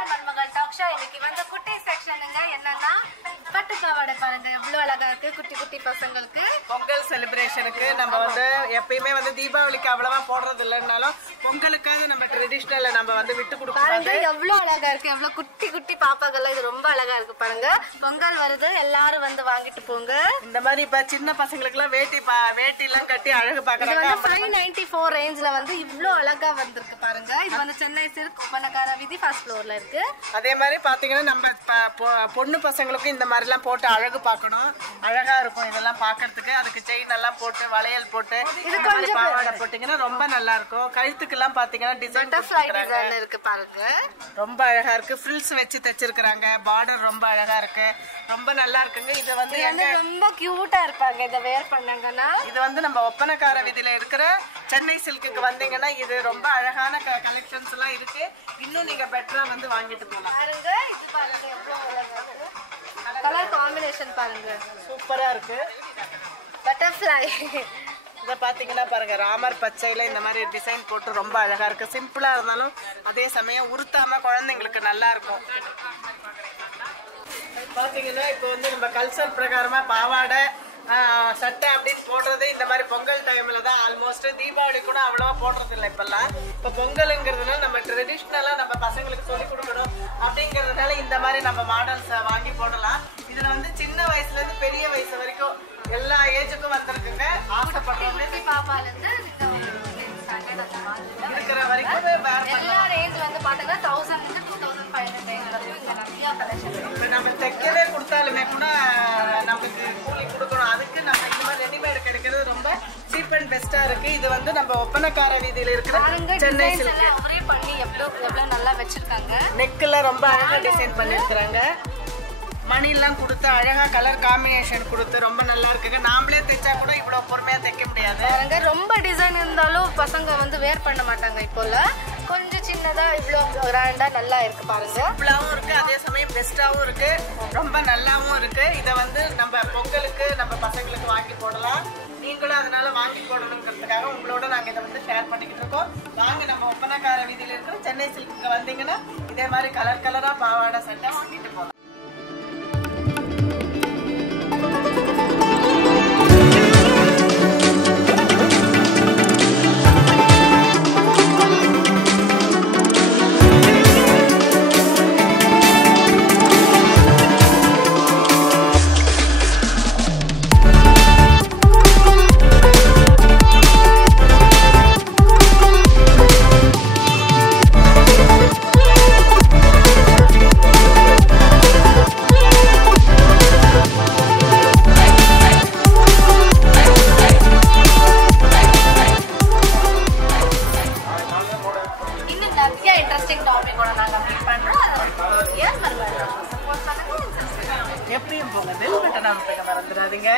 மருமகள் மருமகள் talk show. இன்னைக்கு வந்து குட்டி செக்ஷனுங்க. என்னன்னா பட்டு பாவாடை பாருங்க எவ்வளவு அழகா இருக்கு. குட்டி குட்டி பசங்களுக்கு பொங்கல் செலிப்ரேஷனுக்கு நம்ம வந்து எப்பயுமே வந்து தீபாவளிக்கு அவ்வளவா போடுறது இல்லைன்னாலும் பொங்கலுக்காக நம்ம ட்ரெடிஷ்னல் நம்ம வந்து விட்டு கொடுப்போம். பாருங்க எவ்வளவு அழகா இருக்கு. எவ்வளவு குட்டி குட்டி பாப்பாக்கெல்லாம் இது ரொம்ப அழகா இருக்கு பாருங்க. பொங்கல் வருது, எல்லாரும் வந்து வாங்கிட்டு போங்க. இந்த மாதிரி இப்ப சின்ன பசங்களுக்கு எல்லாம் வேட்டி எல்லாம் கட்டி அழகு பாக்குறாங்க. 594 ரேஞ்ச்ல வந்து இவ்வளவு அழகா வந்திருக்கு பாருங்க. இது வந்து சென்னை சில்க் ஒப்பனக்கார வீதி ஃபர்ஸ்ட் ஃப்ளோர்ல இருக்கு. அதே மாதிரி பாத்தீங்கன்னா நம்ம பொண்ணு பசங்களுக்கும் இந்த மாதிரி எல்லாம் போட்டு அழகு பார்க்கணும். அழகா இருக்கும் இதெல்லாம் பாக்குறதுக்கு. அதுக்கு செயின் எல்லாம் போட்டு வளையல் போட்டு பாவாடை போட்டீங்கன்னா ரொம்ப நல்லா இருக்கும். கழுத்துக்கு எல்லாம் பாத்தீங்கன்னா டிசைன் இருக்கு பாருங்க. ரொம்ப அழகா இருக்கு. ஃப்ரில்ஸ் வச்சு தச்சிருக்காங்க. பார்டர் ரொம்ப அழகா இருக்கு. ரொம்ப நல்லா இருக்குங்க. இது வந்து ரொம்ப கியூட்டா இருப்பாங்க இத வேர் பண்ணாங்கன்னா. இது வந்து நம்ம ஒப்பனக்கார வீதியில இருக்கிற சென்னை சில்க்குக்கு வந்தீங்கன்னா இது ரொம்ப அழகான கலெக்ஷன்ஸ் எல்லாம் இருக்கு. இன்னும் நீங்க பெட்டரா வந்து வாங்கிட்டு போகலாம். பாருங்க இது பாருங்க எவ்வளவு அழகா இருக்கு. கலர் காம்பினேஷன் பாருங்க சூப்பரா இருக்கு. பட்டர்ஃப்ளை இத பாத்தீங்கன்னா பாருங்க ராமர் பச்சையில இந்த மாதிரி டிசைன் போட்டு ரொம்ப அழகா இருக்கு. சிம்பிளா இருந்தாலும் அதே சமயம் உருத்தாம குழந்தைங்களுக்கு நல்லா இருக்கும். பாத்தீங்கன்னா இப்போ வந்து நம்ம கல்ச்சர் பிரகாரமா பாவாடை சட்டை அப்படின்னு போடுறது இந்த மாதிரி பொங்கல் டைம்ல தான். ஆல்மோஸ்ட் தீபாவளி கூட அவ்வளவா போடுறது இல்லை இப்பெல்லாம். இப்போ பொங்கலுங்கிறதுனால நம்ம ட்ரெடிஷ்னலா நம்ம பசங்களுக்கு சொல்லி கொடுக்கணும் அப்படிங்கறதுனால இந்த மாதிரி நம்ம மாடல்ஸ் வாங்கி போடலாம். இதுல வந்து சின்ன வயசுல இருந்து பெரிய வயசு வரைக்கும் எல்லா ஏஜுக்கும் வந்திருக்குங்க. ஆசைப்படுறவங்க பாப்பால இருந்து இருக்கிற வரைக்கும் எல்லா ரேஞ்ச் வந்து பாத்தீங்கன்னா 1000 to 2500 வரைக்கும் இங்க நிறைய கலெக்ஷன் இருக்கு. நம்ம தைக்கவே கொடுத்தாலுமே கூட நமக்கு கூலி கொடுக்கணும். அதுக்கு நம்ம இந்த மாதிரி ரெடிமேட் கிடைக்கிறது ரொம்ப சீப் அண்ட் பெஸ்டா இருக்கு. இது வந்து நம்ம ஒப்பனக்கார வீதியில இருக்கிற சென்னை சில்க் ஒரே பண்ணி எவ்வளவு நல்லா வச்சிருக்காங்க. நெக்ல ரொம்ப அழகா டிசைன் பண்ணிருக்காங்க. மணி எல்லாம் கொடுத்து அழகா கலர் காம்பினேஷன் கொடுத்து ரொம்ப நல்லா இருக்குங்க. நாமளே தைச்சா கூட இவ்வளவு பொறுமையா தைக்க முடியாது. ரொம்ப டிசைன் இருந்தாலும் பசங்க வந்து வேர் பண்ண மாட்டாங்க. இப்போல கொஞ்சம் சின்னதா இவ்வளவு கிராண்டா நல்லா இருக்கு பாருங்க. சிம்பிளாவும் இருக்கு, அதே சமயம் பெஸ்டாவும் இருக்கு, ரொம்ப நல்லாவும் இருக்கு. இதை வந்து நம்ம பொங்கலுக்கு நம்ம பசங்களுக்கு வாங்கி போடலாம். நீங்களும் அதனால வாங்கி போடணுங்கிறதுக்காக உங்களோட நாங்க இதை வந்து ஷேர் பண்ணிக்கிட்டு இருக்கோம். வாங்க நம்ம ஒப்பனக்கார வீதியில இருக்கிற சென்னை சில்க்கு வந்தீங்கன்னா இதே மாதிரி கலர் கலரா பாவாடை சட்டை வாங்கிட்டு போகலாம். எப்படியும் போங்க பெல் பட்டனை மறந்துடாதீங்க.